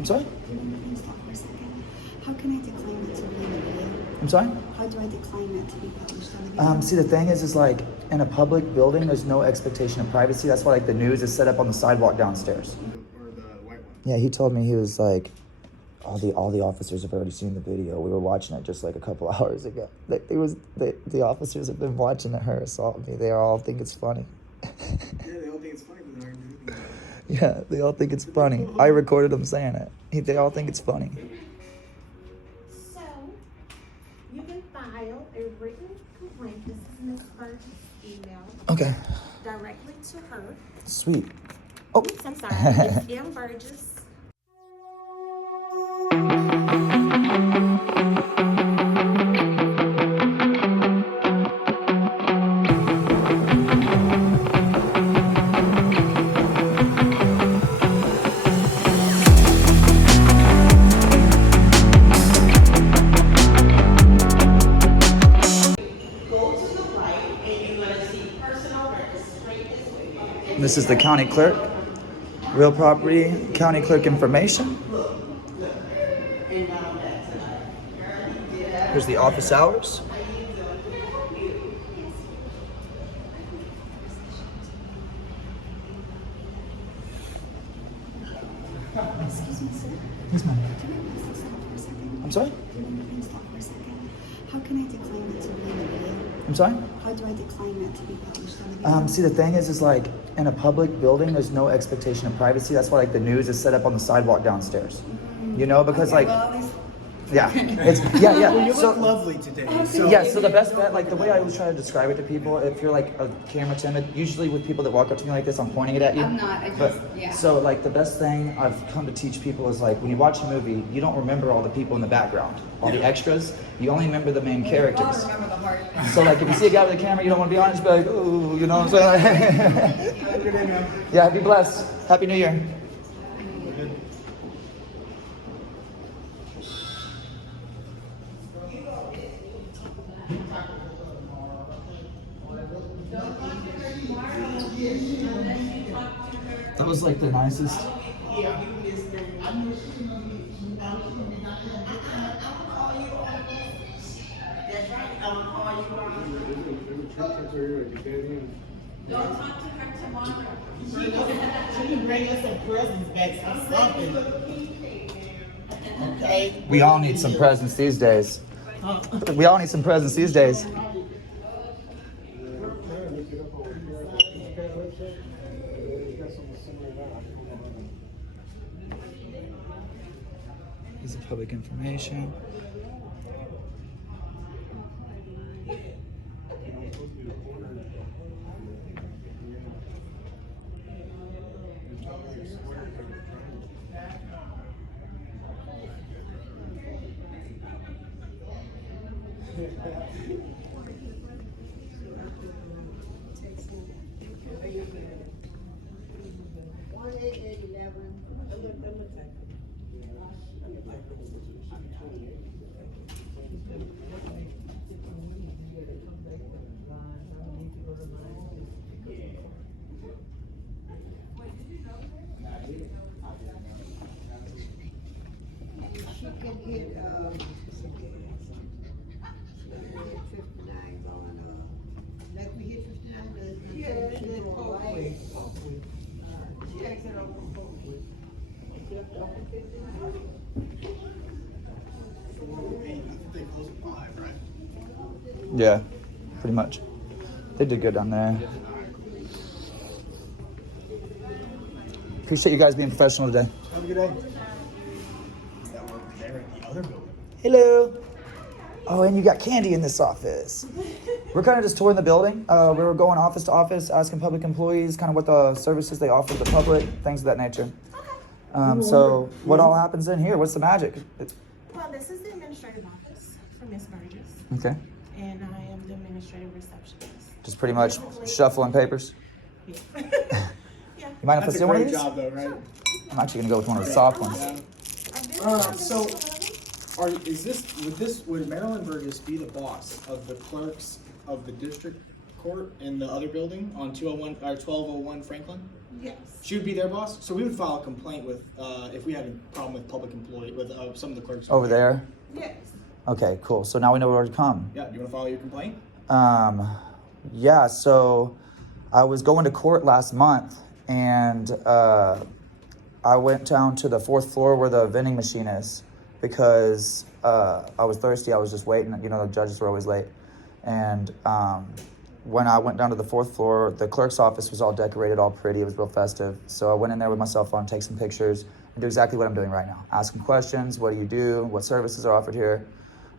I'm sorry? Can you stop for a second? How can I decline it to be in the video? I'm sorry? How do I decline it to be published on the video? See, the thing is like, in a public building, there's no expectation of privacy. That's why, like, the news is set up on the sidewalk downstairs. Or the white one. Yeah, he told me, he was like, all the officers have already seen the video. We were watching it just like a couple hours ago. The officers have been watching her assault me. They all think it's funny. Yeah, they all think it's funny, but they're not doing it. Yeah, they all think it's funny. I recorded them saying it. They all think it's funny. So, you can file a written complaint. This is Ms. Burgess' email. Okay. Directly to her. Sweet. Oh. Oops, I'm sorry. It's M. Burgess. This is the county clerk. Real property, county clerk information. Here's the office hours. Excuse me, sir. Yes, ma'am. Can I please stop for a second? I'm sorry? Can you stop for a second? How can I decline it to be in the video? I'm sorry? How do I decline it to be published on the video? See, the thing is like, in a public building, there's no expectation of privacy. That's why, like, the news is set up on the sidewalk downstairs. You know, because Okay, like, well, at least- yeah, it's yeah. Well, you So look lovely today. So yeah, so the best bet, like the way I always try to describe it to people, if you're like a camera timid, usually with people that walk up to me like this, I'm pointing it at you. I'm not, I just, But yeah. so like the best thing I've come to teach people is like when you watch a movie, you don't remember all the people in the background, all the extras. You only remember the main characters. remember the heart. So like if you see a guy with a camera, you don't want to be on it, just be like, ooh, you know what I'm saying? have a good day, man. Yeah, be blessed. Happy New Year. That was like the nicest. Don't talk to her tomorrow. She can bring us some presents back, something. Okay. We all need some presents these days. We all need some presents these days. This is public information. She can hit, 59 going, like we hit 59, yeah, then Parkway. She exit off from Parkway. They close at 5, right? Yeah, pretty much. They did good down there. Appreciate you guys being professional today. Have a good day. That work there in the other building. Hello. Oh, and you got candy in this office. We're kind of just touring the building. We were going office to office, asking public employees kind of what the services they offer to the public, things of that nature. So what all happens in here? What's the magic? Well, this is the administrative office for Ms. Burgess, Okay. and I am the administrative receptionist. Just pretty much shuffling papers. Yeah. You mind if I That's a steal one of great these? job, though, right? I'm actually gonna go with one of the soft ones. So, would Marilyn Burgess be the boss of the clerks of the district court in the other building on 201 or 1201 Franklin? Yes. She would be their boss, so we would file a complaint with, if we had a problem with public employee, with some of the clerks. Over there? Yes. Okay, cool. So now we know where to come. Yeah, do you wanna file your complaint? Yeah, so I was going to court last month and I went down to the 4th floor where the vending machine is because I was thirsty. I was just waiting. You know, the judges were always late. And when I went down to the 4th floor, the clerk's office was all decorated, all pretty. It was real festive. So I went in there with my cell phone, take some pictures, and do exactly what I'm doing right now. Ask them questions. What do you do? What services are offered here?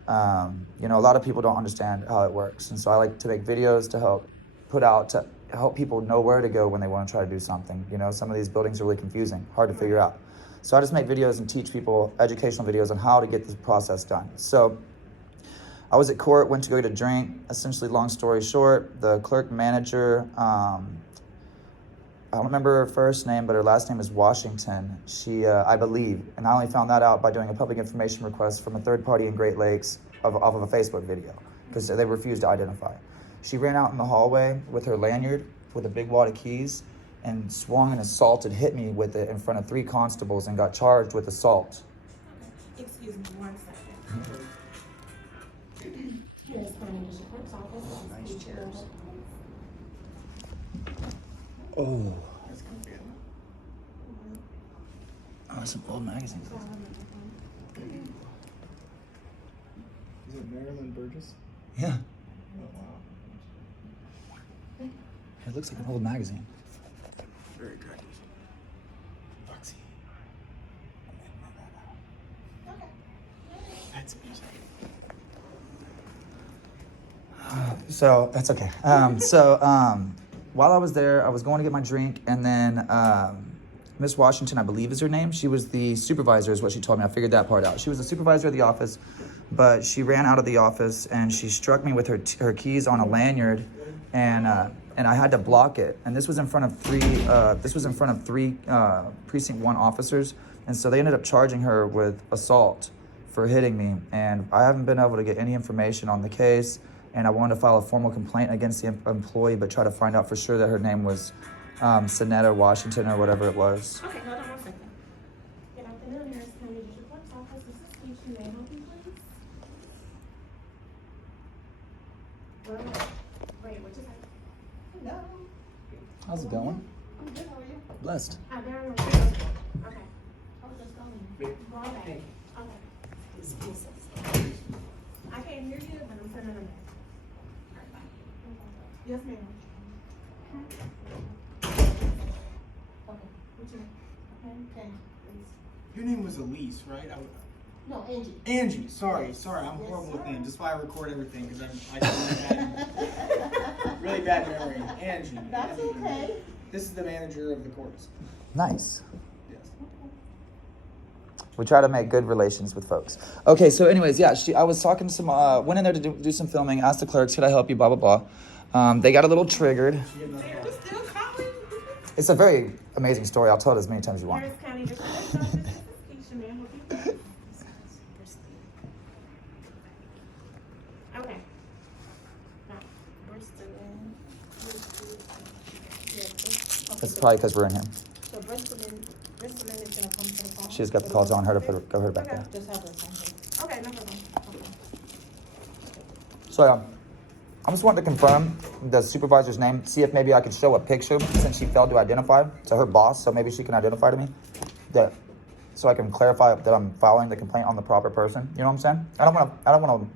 You know, a lot of people don't understand how it works. And so I like to make videos to help put out, to help people know where to go when they want to try to do something. You know, some of these buildings are really confusing, hard to figure out. So I just make videos and teach people educational videos on how to get this process done. So I was at court, went to go get a drink. Essentially, long story short, the clerk manager, I don't remember her first name, but her last name is Washington. She, I believe, and I only found that out by doing a public information request from a third party in Great Lakes off of a Facebook video because they refused to identify. She ran out in the hallway with her lanyard with a big wad of keys and swung and assaulted, hit me with it in front of 3 constables and got charged with assault. Excuse me 1 second. Here's County District Clerk's office. Nice chairs. Oh. Oh, some old magazines. Is it Marilyn Burgess? Yeah. Oh, wow. It looks like an old magazine. Very attractive. Foxy. That's music. So that's okay. While I was there, I was going to get my drink, and then Miss Washington, I believe is her name. She was the supervisor, is what she told me. I figured that part out. She was the supervisor of the office, but she ran out of the office and she struck me with her keys on a lanyard, and I had to block it. And this was in front of three precinct 1 officers, and so they ended up charging her with assault for hitting me. And I haven't been able to get any information on the case. And I wanted to file a formal complaint against the employee, but try to find out for sure that her name was Sonetta Washington or whatever it was. Okay, hold on 1 second. Good afternoon, Harris County District Clerk's office. This is Keisha. May I help you, please? Wait, what you say? Hello. How's it going? I'm good. How are you? Blessed. Very much. Okay. How's this going? Okay. Okay. I can't hear you, but I'm sending them. Yes, ma'am. Okay. What's your name? Okay. Your name was Elise, right? No, Angie. Angie, sorry, I'm horrible with names. That's why I record everything, because I have really bad memory. Angie. That's okay. This is the manager of the courts. Nice. Yes. We try to make good relations with folks. Okay, so anyways, yeah, I was talking to some, went in there to do some filming, asked the clerks, could I help you, blah, blah, blah. They got a little triggered. Still calling? It's a very amazing story. I'll tell it as many times as you want. Harris County District Clerk's office. This is Keisha. May I help you? Okay. Now, where's the That's probably because we're in here. So Bristol is gonna come to the phone. She's got the calls on her to go her back there. Just have her phone. Okay, no problem. Okay. So I just wanted to confirm the supervisor's name, see if maybe I could show a picture since she failed to identify to her boss, so maybe she can identify to me, so I can clarify that I'm filing the complaint on the proper person. You know what I'm saying? I don't want to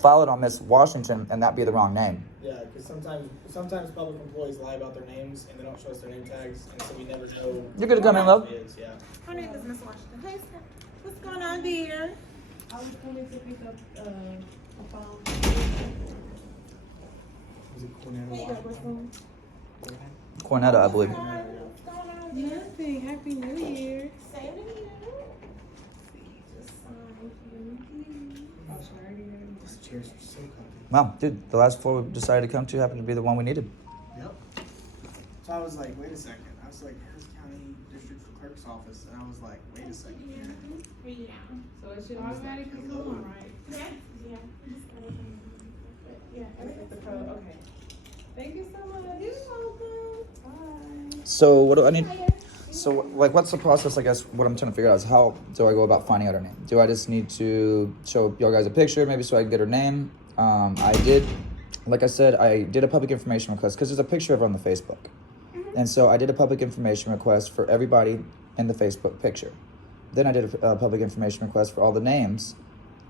file it on Miss Washington and that be the wrong name. Yeah, because sometimes public employees lie about their names and they don't show us their name tags, and so we never know. You're good to come in, love. who it is, yeah. Her name is Miss Washington. Hey, sir. What's going on, dear? I was coming to pick up a phone. Was it Cornell? Hey, what's going on? Cornetta, I believe. What's going on, dear? Nothing. Happy New Year. Same to you. Just sign you. These chairs are so comfy. Wow, dude, the last floor we decided to come to happened to be the one we needed. Yep. So I was like, wait a second. I was like, Harris County District Clerk's office, and I was like, wait a second. Yeah. So it should automatically come on, right? Yeah. Yeah. Yeah. That's the code. Okay. Thank you so much. You're welcome. Bye. So what do I need? So like, what's the process? I guess what I'm trying to figure out is how do I go about finding out her name? Do I just need to show y'all guys a picture, maybe so I can get her name? I did, like I said, I did a public information request because there's a picture of her on the Facebook, and so I did a public information request for everybody in the Facebook picture. Then I did a public information request for all the names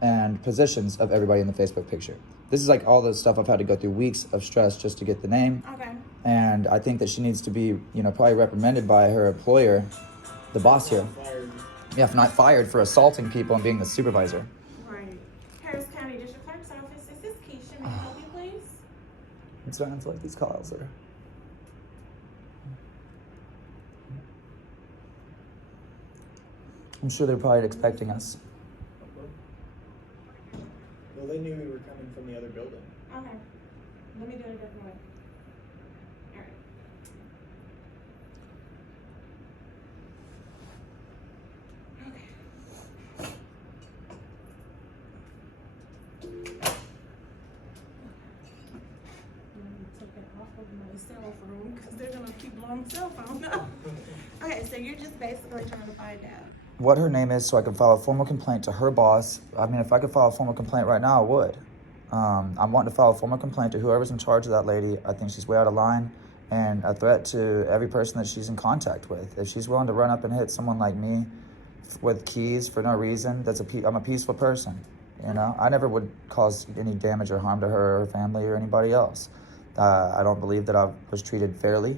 and positions of everybody in the Facebook picture. This is like all the stuff I've had to go through weeks of stress just to get the name. Okay. And I think that she needs to be, probably reprimanded by her employer, the boss here. Fired. Yeah, if not fired for assaulting people and being the supervisor. Right. Harris County District Clerk's Office. Is this Keisha? May I help you, please? It sounds like these calls are. I'm sure they're probably expecting us. Well, they knew we were coming from the other building. Okay. Let me do it a different way. All right. Okay. Took it off of my cell phone because they're gonna keep blowing the cell phone up. Okay, so you're just basically trying to find out. What her name is so I can file a formal complaint to her boss. I mean, if I could file a formal complaint right now, I would. I'm wanting to file a formal complaint to whoever's in charge of that lady. I think she's way out of line, and a threat to every person that she's in contact with. If she's willing to run up and hit someone like me with keys for no reason, I'm a peaceful person. I never would cause any damage or harm to her or her family or anybody else. I don't believe that I was treated fairly,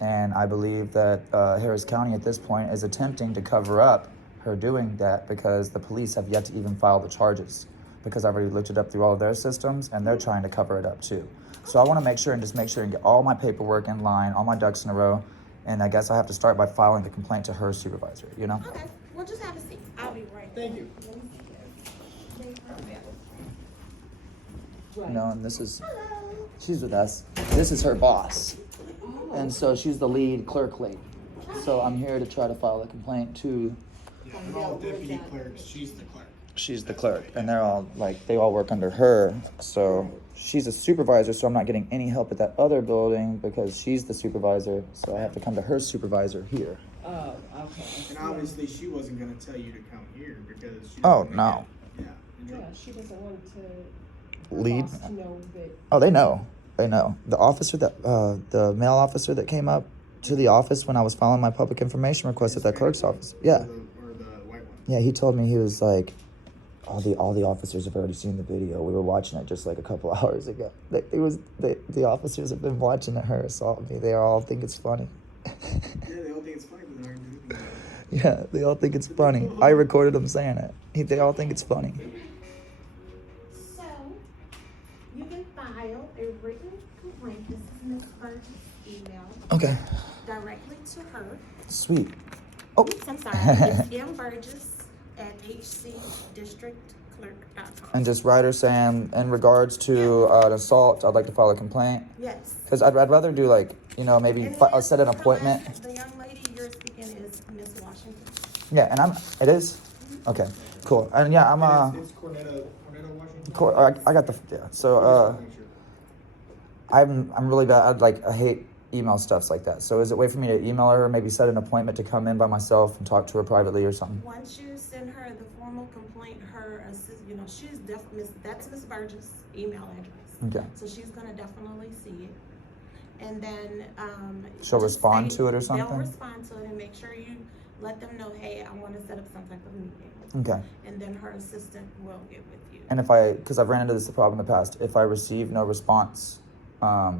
and I believe that Harris County at this point is attempting to cover up her doing that because the police have yet to even file the charges, because I've already looked it up through all of their systems and they're trying to cover it up too. So I want to make sure and get all my paperwork in line, all my ducks in a row, and I guess I have to start by filing the complaint to her supervisor, Okay, well, just have a seat. I'll be right back. Thank you. And this is, she's with us. This is her boss. And so she's the lead clerk lady. So I'm here to try to file a complaint to, Yeah, they're all deputy clerks. She's the clerk. she's the clerk. And they're all, they all work under her. So she's a supervisor, so I'm not getting any help at that other building because she's the supervisor. So I have to come to her supervisor here. Oh, okay. And obviously, she wasn't gonna tell you to come here because she. Oh, doesn't no. wanna get- Yeah, she doesn't want to Lead? boss to know that. Oh, they know. They know. The officer the male officer that came up to the office when I was filing my public information request at that clerk's office. Yeah. Or the white one. Yeah, he told me, he was like, all the officers have already seen the video. We were watching it just like a couple hours ago. The officers have been watching her assault me. They all think it's funny. Yeah, they all think it's funny, but they aren't doing anything. Yeah, they all think it's funny. I recorded them saying it. They all think it's funny. So, you can file a written complaint. This is Ms. Burton's email Okay, directly to her. sweet. Oh, I'm sorry, it's mburgess@hcdistrictclerk.com. and just write her saying, in regards to an assault, I'd like to file a complaint. Yes. Because I'd rather do maybe And set an her appointment. last- The young lady you're speaking is Miss Washington. Yeah, and it is? Okay, cool. And yeah, I'm, It's Cornetto, Washington. I got so, Make sure. I'm really bad. I hate email stuffs like that. So is it a way for me to email her, maybe set an appointment to come in by myself and talk to her privately or something? Once you send her the formal complaint, her assist, she's definitely, that's Miss Burgess' email address. Okay. So she's gonna definitely see it. And then, She'll just respond say- to it or They'll something? respond to it and make sure you let them know, hey, I wanna set up some type of meeting. Okay. And then her assistant will get with you. And because I've ran into this problem in the past, if I receive no response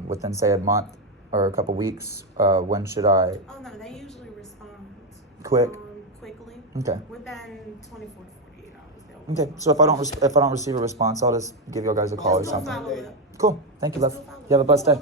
within, say, a month or a couple weeks, when should I? Oh, no, they usually respond. Quick? Quickly. Okay. Within 24 to 48 hours, they'll Okay. respond. So if I don't receive a response, I'll just give you guys a call or Just go something. follow up. Cool. Thank you, love. Just go follow You have a up. blessed day.